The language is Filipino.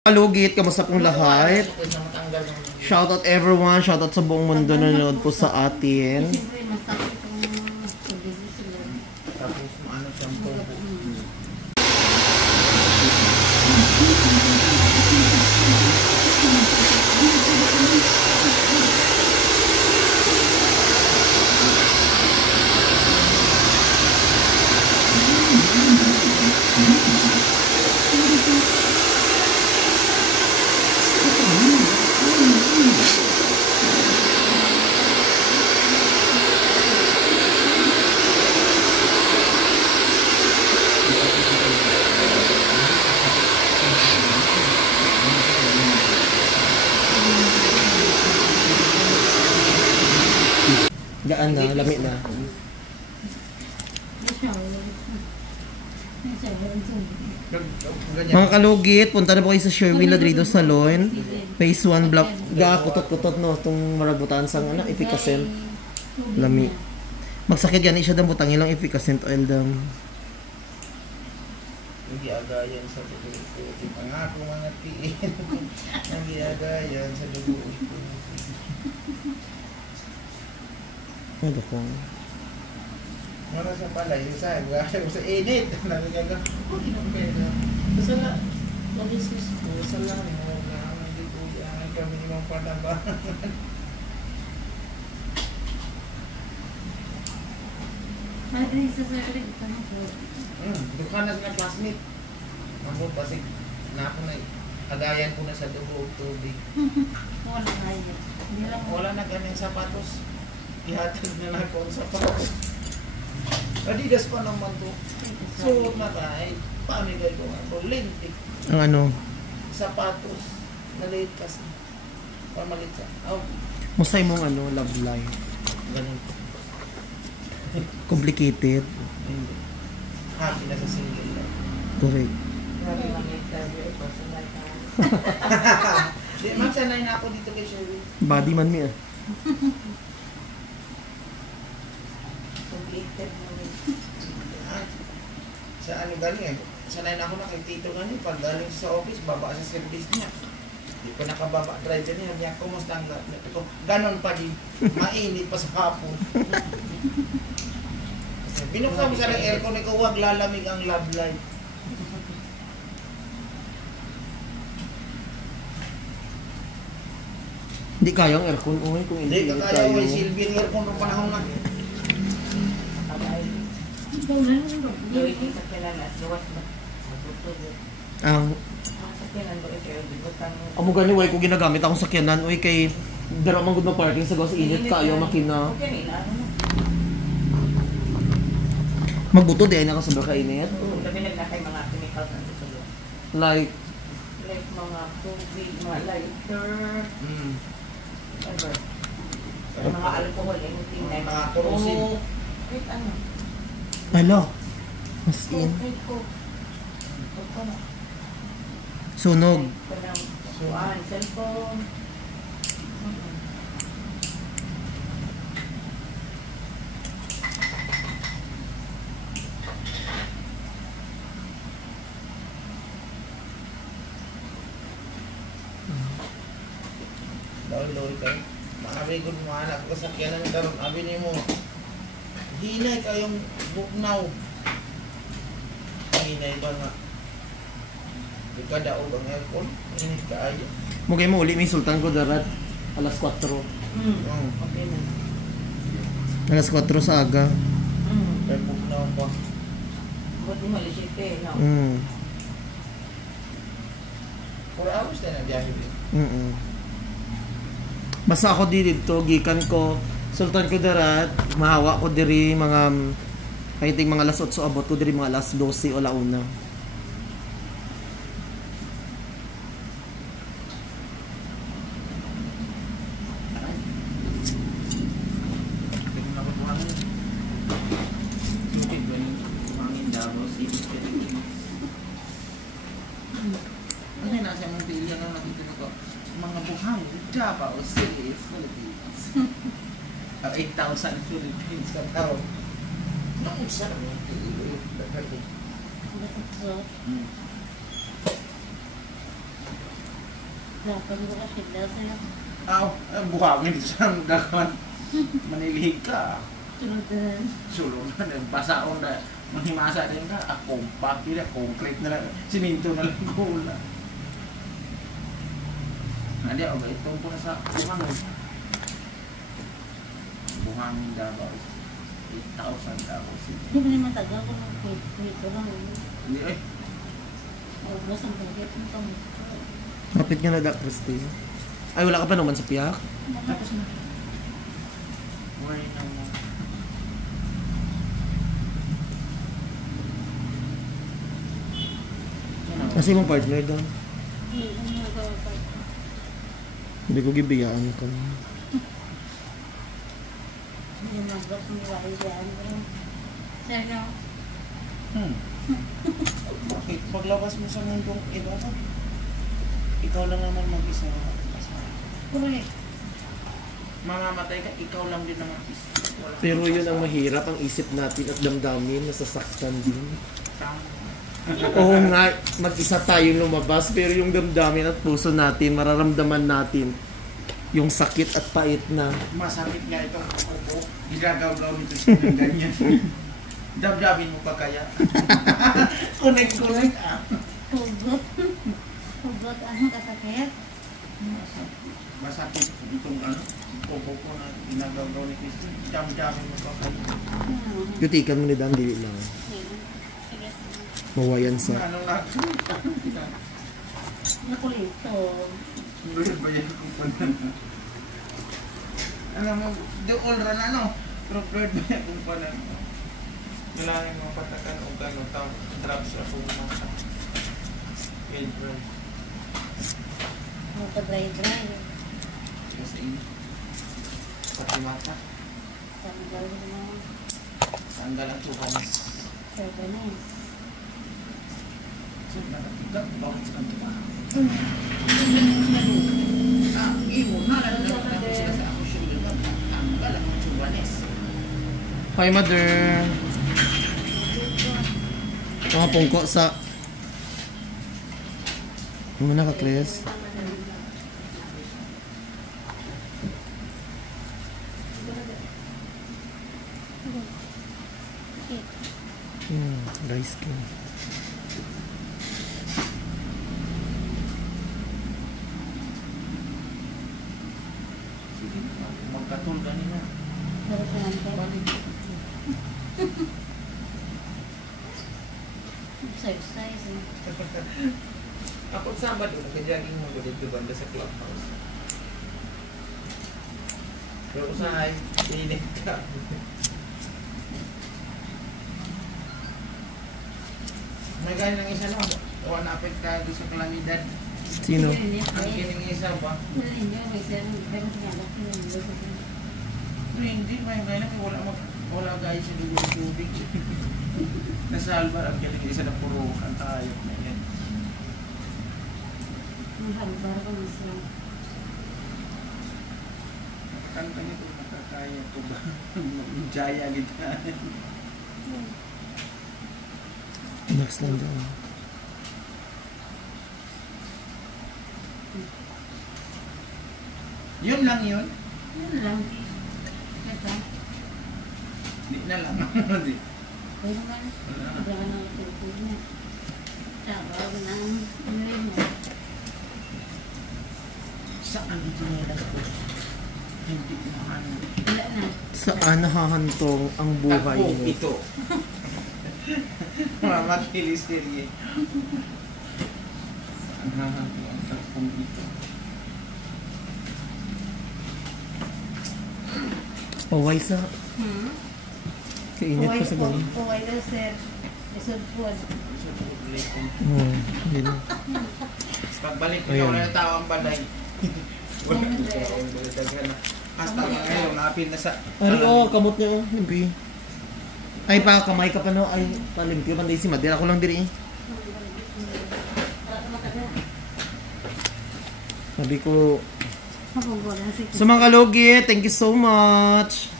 Kalugit, kamusta pong lahat? Shoutout everyone, shoutout sa buong mundo na nanonood po sa atin. Gaan na, lamig na. Mga kalugit, punta na po kayo sa Sherwin Ladrido Salon. Phase 1 block. Kutot-kutot no, itong marabutan sa efficacent. Lami. Magsakit yan, siya dang butang ilang efficacent oil dam. Hindi agayan sa dugo ito. Ang ako mga tiin. Hindi agayan sa dugo ito. Ano ko? Mara sa palay, sa init. Nagagaga. Sa la, malisis ko, sa lang mo, hindi ko yan kami ni mga patabangan. Dukhan na sila classmate. Ako pasig na ako na agayan ko na sa dugo o tubig. Wala na ganang sapatos. Ihatid na lang ko sa sapatos. Adidas pa naman to. Suot na tayo. Pamigay ko nga. Lintik. Ang ano? Sapatos. Maliit kasi. Pamalit sa. Oh. Musay mong ano, love life. Ganun. Complicated. Happy na sa single life. Correct. Di, ma'am, sanay na ako dito kay Sherwin. Body man mi ah. Sa ano galing eh. Sanay na ako na kay Tito galing. Pag galing sa office, baba sa service niya. Hindi ko nakababa. Driver niya. Niya, kumusta ang ito? Ganon pa din. Mainit pa sa hapon. Binuksan mo sa aircon ikaw, huwag lalamig ang love life. Hindi kayang aircon. Uy, kung Hindi kaya may silbi ng aircon ng panahon na. Ang amo gani way ko ginagamit akong sakyanan uy kay dara man gud na parking sa gas init kayo makina. Magbuto di ay naka sobra ka init. Labi naglakay mga chemicals ang susunod. Like Mga tubig, mga lighter, ever. Mga alcohol, anything na Mga corrosive. Wait, ano? Hello. Mas in. Sunog. Cellphone. Loy kayo. Maabi ko mga anak ko sa kaya namin daron. Abi ni mo. Hinay kayong buknaw. Hinay ba nga? Di ka daog ang aircon. Hinay ka ayo. Mugay mo uli may sultan ko darat alas 4. Okay na. Alas 4 sa aga. Kaya buknaw pa. Buti malisip eh, no? 4 hours na nagbiyahe din. Basta ako dito, gikan ko, sultan ko darat, mahawa ko diri mga kahiting mga alas 8 abot ko diri mga alas 12 o launa. Ano yung nasa mong pili ang nakita ko? Mga buhang Java o City, Philippines. 8,000 Philippines ka tao. Ang sarap mo. Buhangin sa dakan. Manilihig ka. Sulong na, basaon na. Manghimasa din ka. Compact yun, concrete na lang. Siminto na lang kula. Hindi, itong po na sa buhangin. Buhangin Davao. 8,000 Davao. Hindi mo naman tagal kung dito lang. Hindi eh. Ubus ang bagay. Kapit nga na, Doc Christine. Ay, wala ka pa naman sa piyak? Tapos na. Why na mo? Kasi mong partner doon. Hindi ko gibiyaan ka. Bakit? Paglabas mo sa mundong iba, ikaw lang naman mag-isa. Correct. Mamamatay ka, ikaw lang din naman isa. Pero yun ang mahirap, ang isip natin at damdamin, nasasaktan din. Oo nga, mag-isa tayong lumabas, pero yung damdamin at puso natin, mararamdaman natin yung sakit at pait na. Masakit nga itong kuko. Gilagaw-gaw nito siya ng ganyan. Damdamin mo pa kaya? Connect ah. Hugot. Hugot ang kasakit. Masakit itong kuko ko na ginagaw-gaw ni Christine. Damdamin mo pa kaya? Yutikan mo ni Dan, dili lang. Mawayan sa... Anong nagsulit? Nakulito. Sulit ba yan kung panan? Ano mo, doon ra na no? Pero bird ba yan kung panan? Kailangan mga patakan o gano'n drops sa pumasa. Made bird. Magka-dry-dry. Kasi pati mata. Tanggal mo. Tanggal ang tukanis. Servanes. So, nakatigap. Bakit sa kanto ba? Imo na lang na sila sa ako siya nila. Tanggal ang tukanis. Hi, mother! Mga pungko sa... Ano mo na ka, Chris? Dry skin. Magkatul kanina. Exercise. Ako Sabado, nag-jogging mo ko dito banda sa clubhouse. Pero usahay, init ka. May gaya ng isa no, o napit ka doon sa kalamidad. Sino? Ang kining isa ba? Pero hindi, may gaya na wala gaya sa dugo ng tubig. Nasa Albar, ang kining isa na puro ang tayo na yan. Kanta nito, nakakaya ito ba? Jaya kita. Next lang daw. Yun lang yun. Yun lang. Ito. Di na lang. Di. Pero man, wala nang tubig na. Tawag ng ulit mo. Saan dito nila ko? Hindi na ano. Wala na. Saan nahahantong ang buhay Takbo mo? ito. Mama kilis-kilis. Saan nahahantong ang takbong ito? Paway sa... Kainit pa sa ganun. Kuway daw, sir. Isod po. Hindi na. Pagbalik ko, Ayun. wala na tao ang balay. Wala na tao ang balay. Hasta ngayon, napin na sa... Ari, kamot niya. Limpi. Ay, pa, kamay ka pa no. Ay, palimpi. Panday si Madira ko lang diri. Sabi ko... Sa mga kalogi, thank you so much.